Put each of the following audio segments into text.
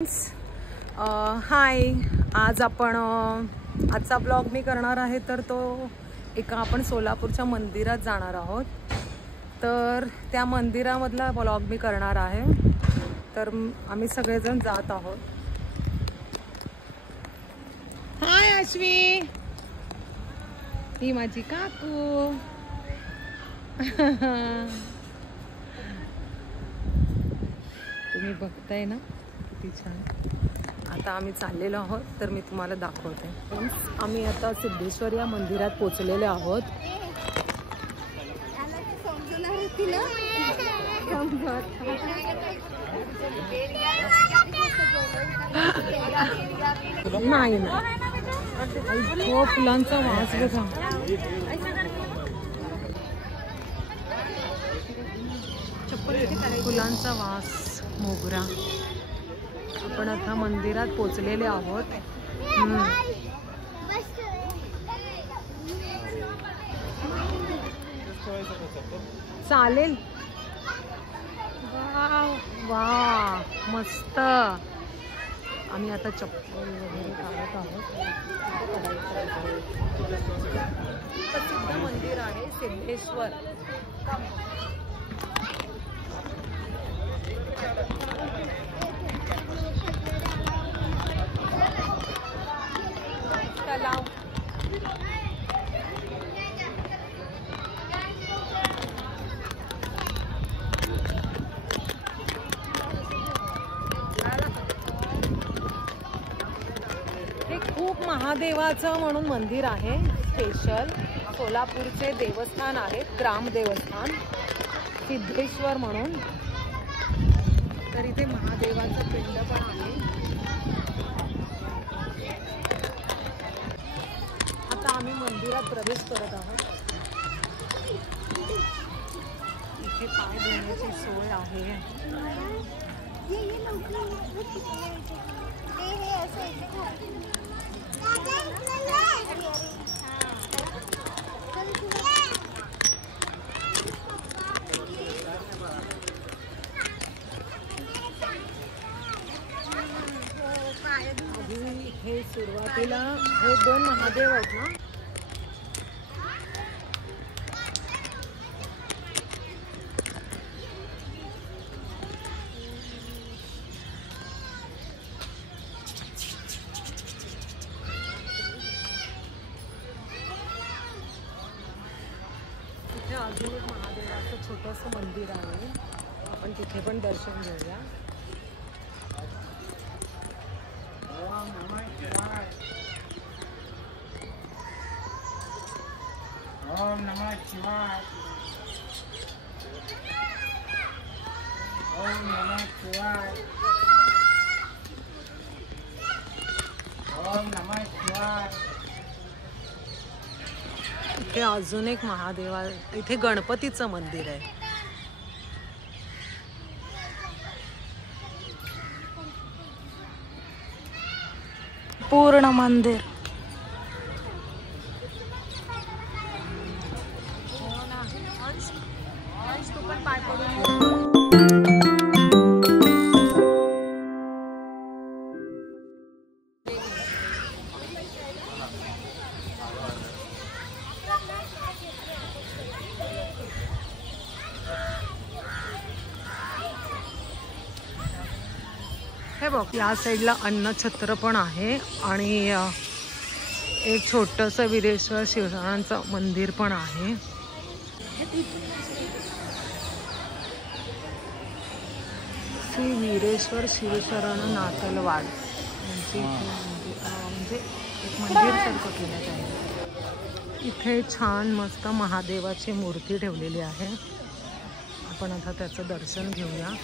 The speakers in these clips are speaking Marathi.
हाय, आज आपण आजचा ब्लॉग मी करणार आहे तर तो एका आपण सोलापूरच्या मंदिरात जाणार आहोत. तर त्या मंदिरामधला ब्लॉग मी करणार आहे. तर आम्ही सगळेजण जात आहोत. हाय अश्वी, ही माझी काकू. तुम्ही बघताय ना किती छान. आता आम्ही चाललेलो आहोत तर मी तुम्हाला दाखवते. आम्ही आता सिद्धेश्वर या मंदिरात पोचलेले आहोत. नाही ना, फुलांचा वास बघा. फुलांचा वास, मोगरा. आपण आता मंदिरात पोचलेले आहोत. चालेल. वा मस्त. आम्ही आता चप्पल वगैरे काढत आहोत. प्रसिद्ध मंदिर आहे सिद्धेश्वर. तलाव. हे खूप महादेवाचं म्हणून मंदिर आहे. स्पेशल सोलापूरचे देवस्थान आहे, ग्राम देवस्थान सिद्धेश्वर म्हणून. तर इथे महादेवाचं पिंड पण आहे. आता आम्ही मंदिरात प्रवेश करत आहोत. इथे पाय धुण्याची सोय आहे. हे सुरुवातीला हे दोन महादेव आहेत ना. इथे अजून एक महादेवाचं छोटंसं मंदिर आहे. आपण तिथे पण दर्शन घेऊया. ओम नमः शिवाय. ओम नमः शिवाय. ओम नमः शिवाय. ओम नमः शिवाय. इथे अजून एक महादेवा. इथे गणपतीचं मंदिर आहे. पूर्ण मंदिर. तू पण पाय पडून. हे बघ, या साईडला अन्नछत्र पण आहे आणि एक छोटंसं वीरेश्वर शिवरायांचं मंदिर पण आहे. श्री वीरेश्वर शिवशरण नातलवाड म्हणजे एक मंदिर सारखं केलं आहे. इथे छान मस्त महादेवाची मूर्ती ठेवलेली आहे. आपण आता त्याचं दर्शन घेऊया.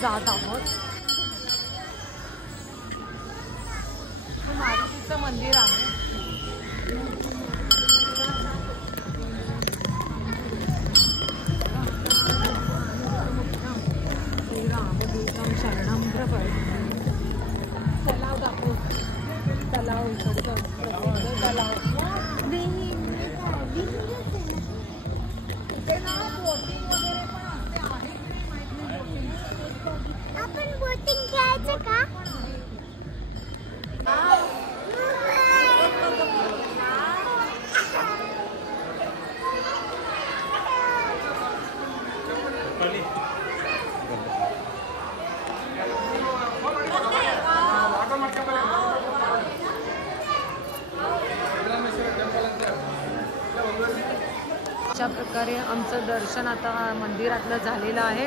जात आहोत. मारुतीचं मंदिर आहे. श्रीरामदूतं शरणं प्रपद्ये. तलाव इकडचं प्रसिद्ध तलाव. इथे ना बोटिंग वगैरे पण असते. आहे की नाही माहित नाही. आपण बोटिंग करायचं का? अशा प्रकारे आमचं दर्शन आता मंदिरातलं झालेलं आहे.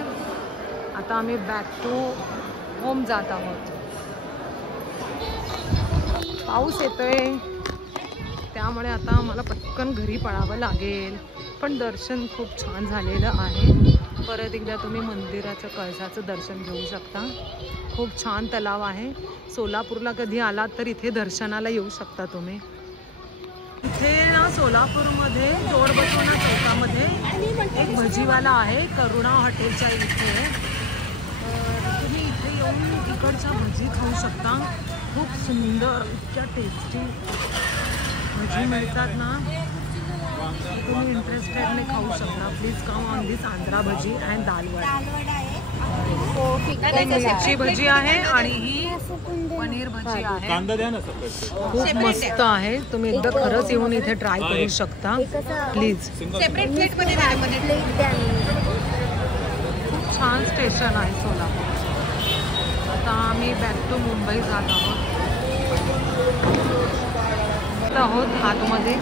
आता आम्ही बॅक टू होम जात आहोत. पाऊस येतोय त्यामुळे आता आम्हाला पटकन घरी पळावं लागेल. पण दर्शन खूप छान झालेलं आहे. परत एकदा तुम्ही मंदिराचं कळसाचं दर्शन घेऊ शकता. खूप छान तलाव आहे. सोलापूरला कधी आलात तर इथे दर्शनाला येऊ शकता तुम्ही. इथे ना सोलापूरमध्ये जोडबसवना चौकामध्ये एक भजीवाला आहे, करुणा हॉटेलच्या इथे. तुम्ही इथे येऊन इकडच्या भजी खाऊ शकता. खूप सुंदर, इतक्या टेस्टी भजी मिळतात ना. तुम्ही इंटरेस्टेडने खाऊ शकता. Please come on this Andhra bhaji and dal vada. मिरची भजी आहे आणि ही पनीर भजी आहे. खूप मस्त आहे. तुम्ही एकदा खरंच येऊन इथे ट्राय करू शकता. प्लीज सेपरेट प्लेट मध्ये द्या. खूप छान स्टेशन आहे सोलापूर. आता आम्ही बॅक टू मुंबई जात आहोत आतमध्ये.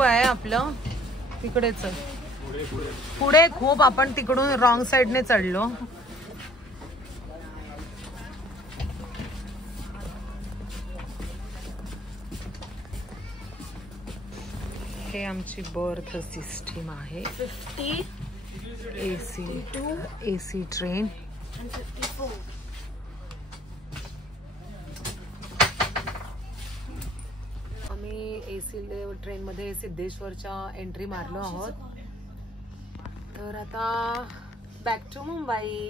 आहे आपलं. तिकडेच पुढे खूप आपण तिकडून रॉंग साइडने चढलो. हे आमची बर्थ सिस्टीम आहे. 50 एसी ट्रेन. एसी ट्रेन मध्ये सिद्धेश्वरच्या एंट्री मारलो आहोत. तर आता बॅक टू मुंबई.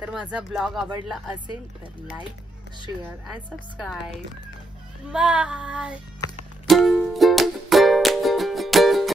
तर माझा ब्लॉग आवडला असेल तर like, share and subscribe. Bye.